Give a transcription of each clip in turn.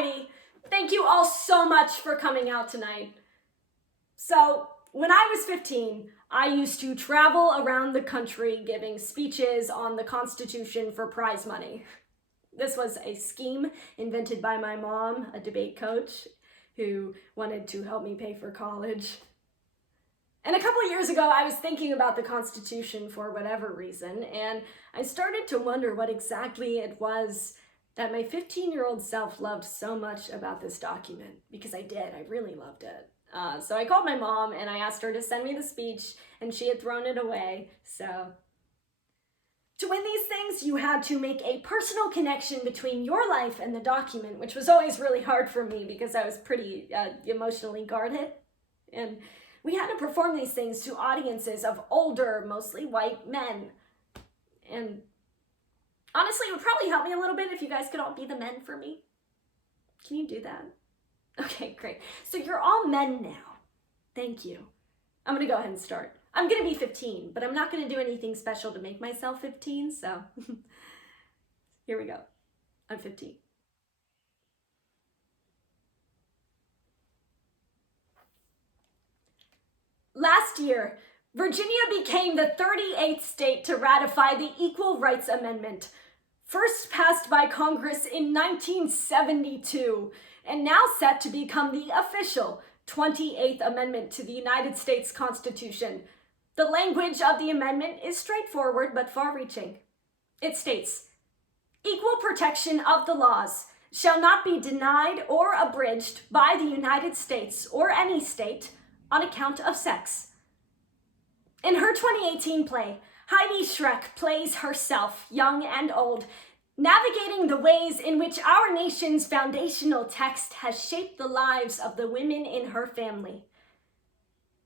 Heidi. Thank you all so much for coming out tonight. So, when I was 15, I used to travel around the country giving speeches on the Constitution for prize money. This was a scheme invented by my mom, a debate coach, who wanted to help me pay for college. And a couple of years ago, I was thinking about the Constitution for whatever reason, and I started to wonder what exactly it was that my 15-year-old self loved so much about this document, because I did. I really loved it. So I called my mom and I asked her to send me the speech, and she had thrown it away. So to win these things, you had to make a personal connection between your life and the document, which was always really hard for me because I was pretty emotionally guarded. And we had to perform these things to audiences of older, mostly white men. And honestly, it would probably help me a little bit if you guys could all be the men for me. Can you do that? Okay, great. So you're all men now. Thank you. I'm gonna go ahead and start. I'm gonna be 15, but I'm not gonna do anything special to make myself 15, so here we go. I'm 15. Last year, Virginia became the 38th state to ratify the Equal Rights Amendment, first passed by Congress in 1972, and now set to become the official 28th Amendment to the United States Constitution. The language of the amendment is straightforward but far-reaching. It states, "Equal protection of the laws shall not be denied or abridged by the United States or any state on account of sex." In her 2018 play, Heidi Schreck plays herself, young and old, navigating the ways in which our nation's foundational text has shaped the lives of the women in her family.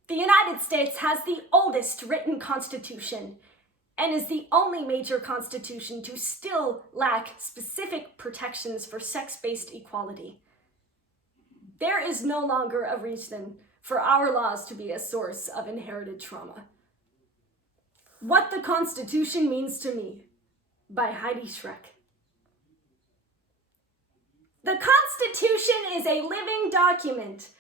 The United States has the oldest written constitution and is the only major constitution to still lack specific protections for sex-based equality. There is no longer a reason for our laws to be a source of inherited trauma. What the Constitution Means to Me by Heidi Schreck. The Constitution is a living document.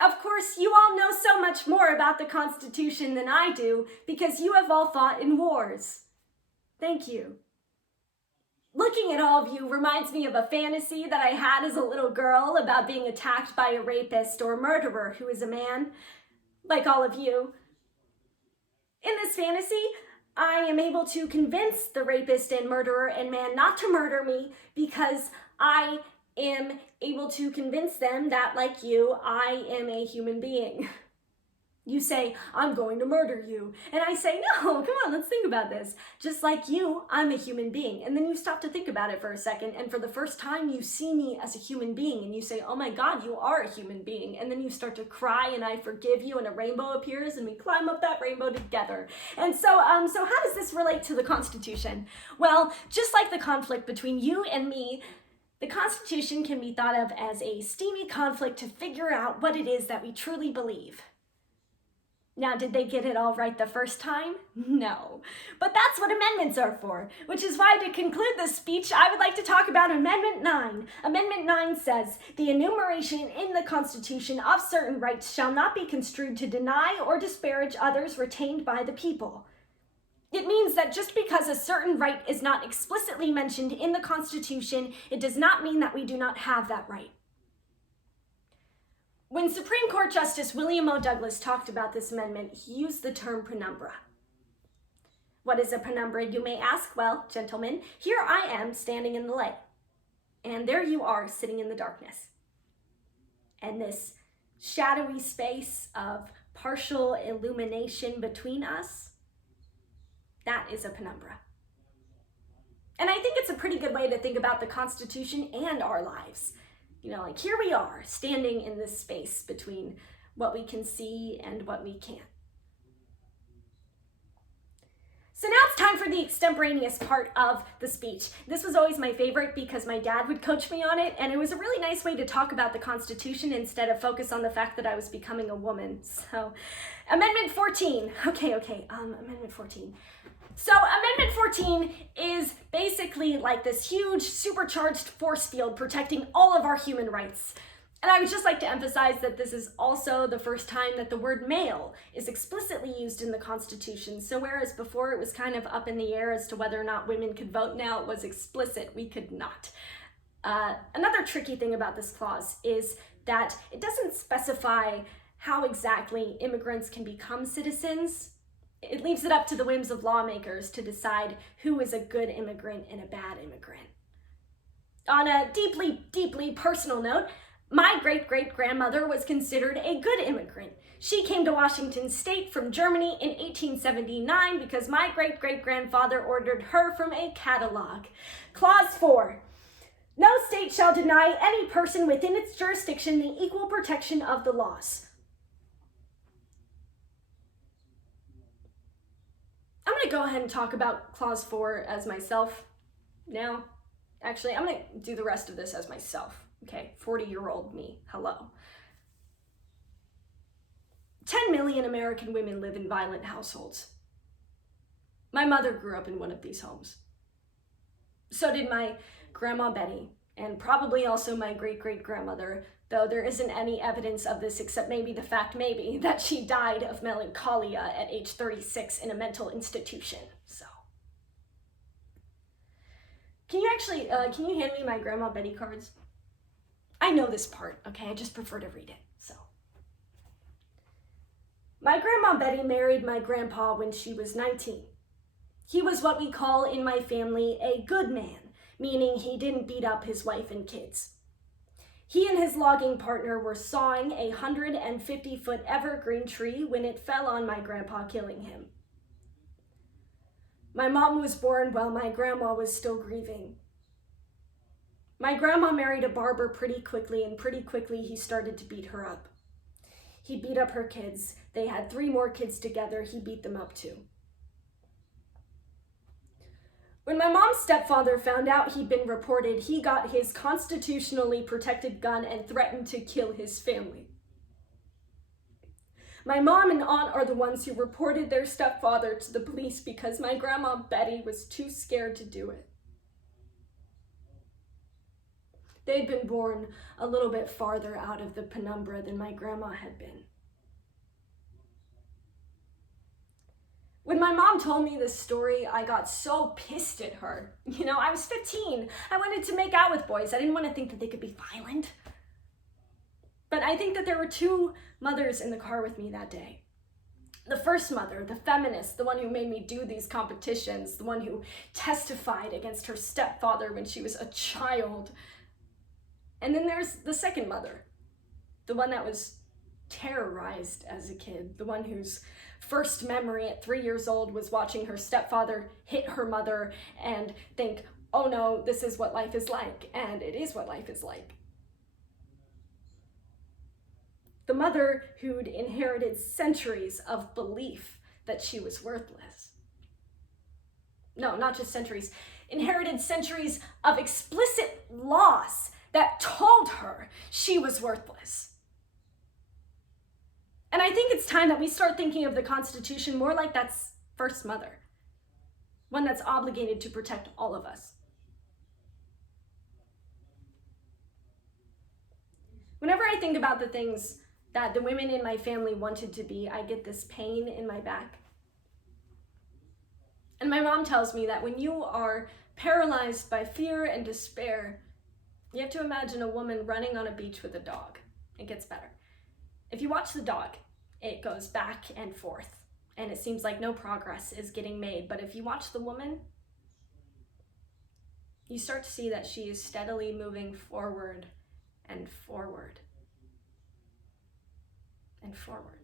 Of course, you all know so much more about the Constitution than I do because you have all fought in wars. Thank you. Looking at all of you reminds me of a fantasy that I had as a little girl about being attacked by a rapist or murderer who is a man, like all of you. In this fantasy, I am able to convince the rapist and murderer and man not to murder me because I am able to convince them that, like you, I am a human being. You say, "I'm going to murder you." And I say, "No, come on, let's think about this. Just like you, I'm a human being." And then you stop to think about it for a second, and for the first time, you see me as a human being, and you say, "Oh my God, you are a human being." And then you start to cry, and I forgive you, and a rainbow appears, and we climb up that rainbow together. And so how does this relate to the Constitution? Well, just like the conflict between you and me, the Constitution can be thought of as a steamy conflict to figure out what it is that we truly believe. Now, did they get it all right the first time? No. But that's what amendments are for, which is why to conclude this speech, I would like to talk about Amendment 9. Amendment 9 says, "The enumeration in the Constitution of certain rights shall not be construed to deny or disparage others retained by the people." It means that just because a certain right is not explicitly mentioned in the Constitution, it does not mean that we do not have that right. When Supreme Court Justice William O. Douglas talked about this amendment, he used the term penumbra. What is a penumbra, you may ask? Well, gentlemen, here I am standing in the light, and there you are sitting in the darkness. And this shadowy space of partial illumination between us, that is a penumbra. And I think it's a pretty good way to think about the Constitution and our lives. You know, like here we are standing in this space between what we can see and what we can't. So now it's time for the extemporaneous part of the speech. This was always my favorite because my dad would coach me on it, and it was a really nice way to talk about the Constitution instead of focus on the fact that I was becoming a woman. So, Amendment 14. Okay, Amendment 14. So Amendment 14 is basically like this huge supercharged force field protecting all of our human rights. And I would just like to emphasize that this is also the first time that the word male is explicitly used in the Constitution. So whereas before it was kind of up in the air as to whether or not women could vote, now it was explicit, we could not. Another tricky thing about this clause is that it doesn't specify how exactly immigrants can become citizens. It leaves it up to the whims of lawmakers to decide who is a good immigrant and a bad immigrant. On a deeply, deeply personal note, my great-great-grandmother was considered a good immigrant. She came to Washington State from Germany in 1879 because my great-great-grandfather ordered her from a catalog. Clause 4. No state shall deny any person within its jurisdiction the equal protection of the laws. I'm going to go ahead and talk about Clause 4 as myself now. Actually, I'm going to do the rest of this as myself. Okay, 40-year-old me. Hello. 10 million American women live in violent households. My mother grew up in one of these homes. So did my Grandma Betty, and probably also my great-great-grandmother, though there isn't any evidence of this except maybe the fact that she died of melancholia at age 36 in a mental institution. So, can you hand me my Grandma Betty cards? I know this part, okay? I just prefer to read it, so. My Grandma Betty married my grandpa when she was 19. He was what we call in my family a good man, meaning he didn't beat up his wife and kids. He and his logging partner were sawing a 150-foot evergreen tree when it fell on my grandpa, killing him. My mom was born while my grandma was still grieving. My grandma married a barber pretty quickly, and pretty quickly he started to beat her up. He beat up her kids. They had 3 more kids together. He beat them up too. When my mom's stepfather found out he'd been reported, he got his constitutionally protected gun and threatened to kill his family. My mom and aunt are the ones who reported their stepfather to the police because my Grandma Betty was too scared to do it. They'd been born a little bit farther out of the penumbra than my grandma had been. When my mom told me this story, I got so pissed at her. You know, I was 15. I wanted to make out with boys. I didn't want to think that they could be violent. But I think that there were 2 mothers in the car with me that day. The first mother, the feminist, the one who made me do these competitions, the one who testified against her stepfather when she was a child. And then there's the second mother, the one that was terrorized as a kid, the one whose first memory at 3 years old was watching her stepfather hit her mother and think, oh no, this is what life is like, and it is what life is like. The mother who'd inherited centuries of belief that she was worthless. No, not just centuries, inherited centuries of explicit laws that told her she was worthless. And I think it's time that we start thinking of the Constitution more like that first mother, one that's obligated to protect all of us. Whenever I think about the things that the women in my family wanted to be, I get this pain in my back. And my mom tells me that when you are paralyzed by fear and despair, you have to imagine a woman running on a beach with a dog. It gets better. If you watch the dog, it goes back and forth, and it seems like no progress is getting made. But if you watch the woman, you start to see that she is steadily moving forward and forward and forward.